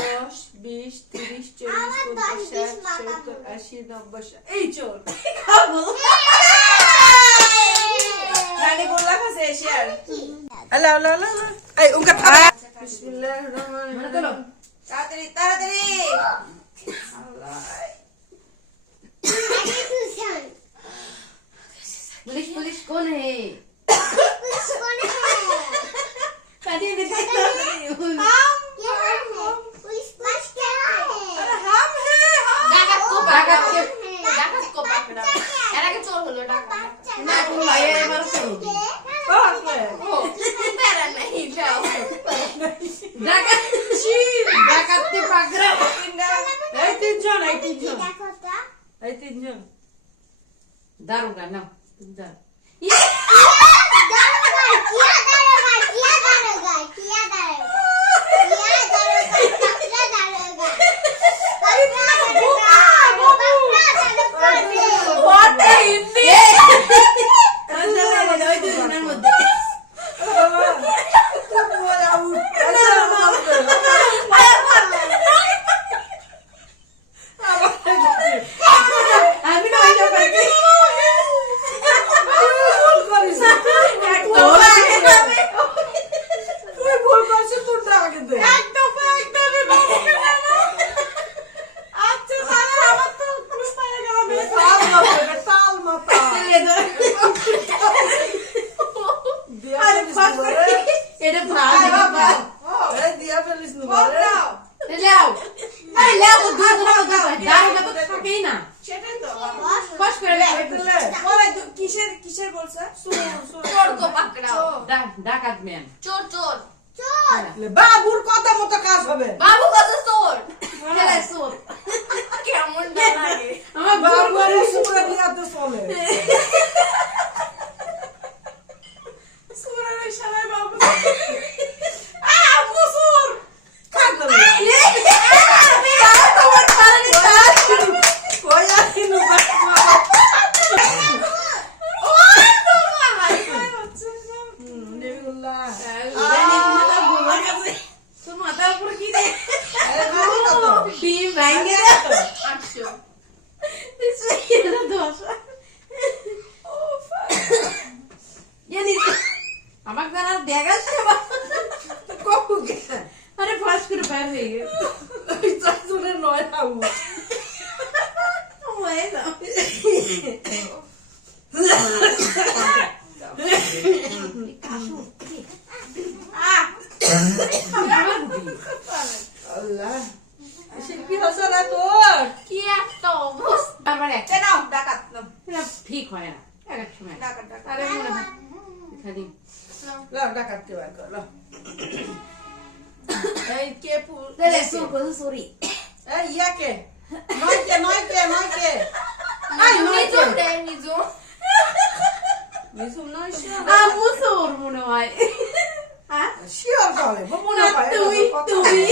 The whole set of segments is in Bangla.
দশ বিশ তিরিশ চল্লিশ পঞ্চাশ ষাট সত্তর আশি নব্বই এই চল রানী গোল্লা খাসে এসে আর আল্লাহ আল্লাহ আল্লাহ এই উনকা থামা বিসমিল্লাহির রহমানির রহিম তাড়াতাড়ি তাড়াতাড়ি আল্লাহ পুলিশ पुलिस कौन है ডাকাতকে ডাকাত। কো না হলো দারুগা দারুগা দারুগা দারুগা দারুগা এবার আরে ফাস এটা ভাগ বাবা। আরে দিয়া ফেলিস না লাও। লাও আরে লাও দুধ নাও দাও। দাও না থাকেই না। সেটাই তো। ফাস করে লে ওরে কিসের কিসের বলছ? চোর কো পাকড়াও। ডাকাত ম্যান চোর চোর। চোর। বাবুর কথা মতো কাজ হবে। বাবু কথা চোর। চলে চোর। কেমন লাগে আমার বাবু আর সুরা দিয়া তো চলে। ডিম ভাঙে আটশো এটা দোষ জানি আমাকে যারা দেখাচ্ছে কবু গে আরে ফাঁস করে বের হয়ে গেছে ওই চাচুরে নয় আবু হয়ে যাও আহ আমার বুদ্ধি। আল্লাহ শিল্পী হসে না তোর কি একটা অবস্থা তারপরে একটা নাও ডাকাত নাও এটা ঠিক হয় না এক এক সময় ডাকাত ডাকাত আরে মনে হয় খালি লাও ডাকাত বার কর লাও এই কে পু তাহলে সুর বলছো সরি এই ইয়া নয় কে নয় কে নয় কে নিজুম দে নিজুম মিসুম নয় আমু সুর মনে হয় হ্যাঁ শিওর কলে মনে হয় তুমি তুমি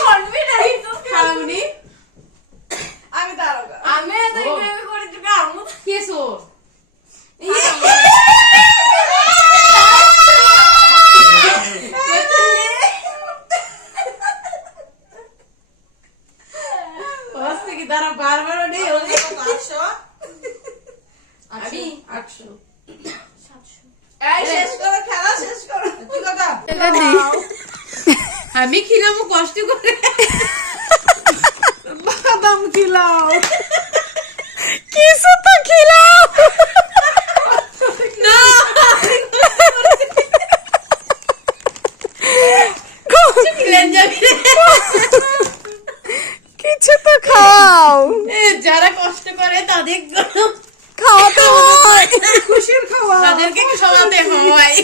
কনফিডেন্স খাওনি আমি দাঁড়াবো আমি এত ইন্টারভিউ করে চুকে আমু কে সুর হচ্ছে কি তারা বারবার নেই আটশো আমি আটশো সাতশো এই শেষ করে খেলা শেষ করো কি কথা আমি খিলাম কষ্ট করে। বাদাম খিলাও কিছু তো খিলাও। না। কিছু তো খাও। যারা কষ্ট করে তাদের খাওয়াতে হয়। খুশির খাওয়া তাদেরকে খাওয়াতে হয়।